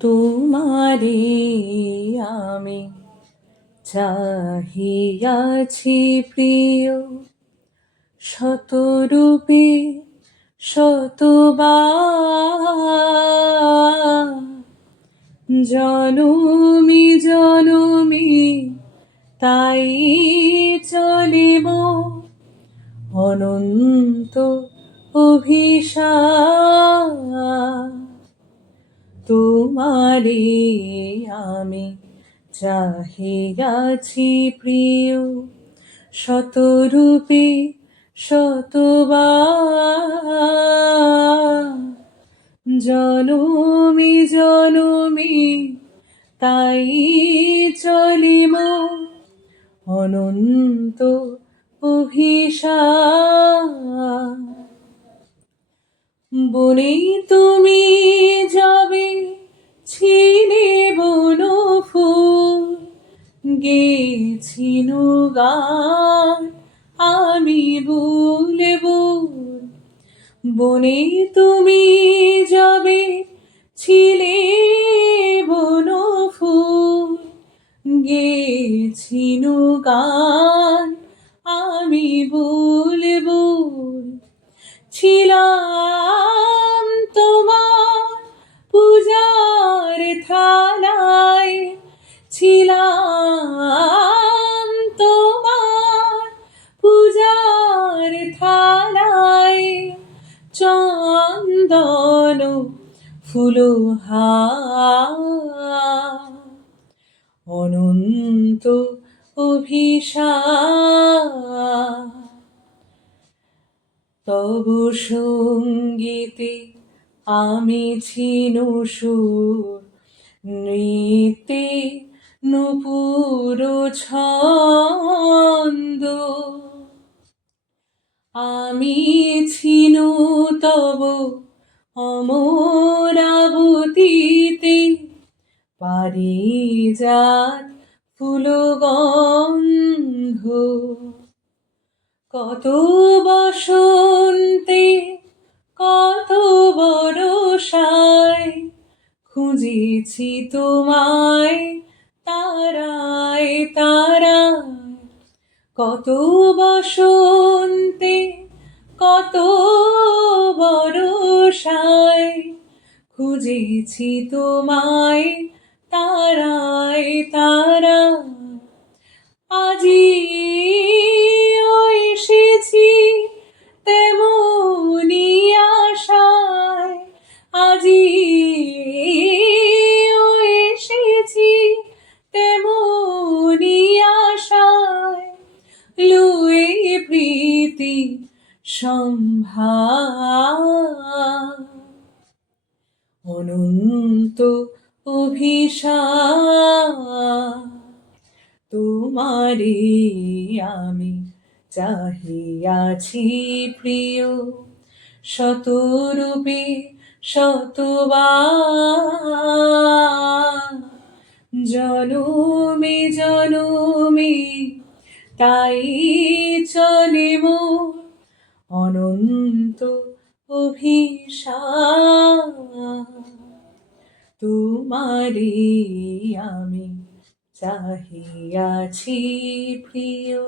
তোমারে আমি চাহিয়াছি প্রিয়, শতরূপে শতবার। জনমী জনমী তাই চলিব অনন্ত অভিসার। তোমারে আমি চাহিয়াছি প্রিয়, শতরূপে শতবার। জনমী জনমী তাই চলিব অনন্ত অভিসার। বনে তুমি যাবে ছিলে বনফুল, গেয়েছিল গান আমি বলব। বনে তুমি যাবে ছিলে বনফুল, গেয়েছিল গান আমি বলব। ছিলাম তোমার পূজার থালায়, ছিলাম তোমার পূজার থালায়। চন্দন ফুলহার অনন্ত অভিসার। তব সঙ্গীতে আমি ছিনু সুর, নৃত্যে নূপুর ছন্দ। আমি ছিনু তব অমরাবতীতে, পারিজাত ফুলগন্ধ। কত বসন্তে কত বরষায় খুঁজেছি তোমায় তারায় তারায়। কত বসন্তে কত বরষায় খুঁজেছি তোমায় তারায় তারায়। আজি এসেছি তেমনি আশায়, আজি এসেছি তেমনি আশায়। লুয়ে প্রীতি সম্ভার অনন্ত অভিসার। তোমারে আমি চাহিয়াছি প্রিয়, শতরূপে শতবার। জনমে জনমে তাই চলিব অনন্ত অভিসার। তোমারে আমি চাহিয়াছি প্রিয়।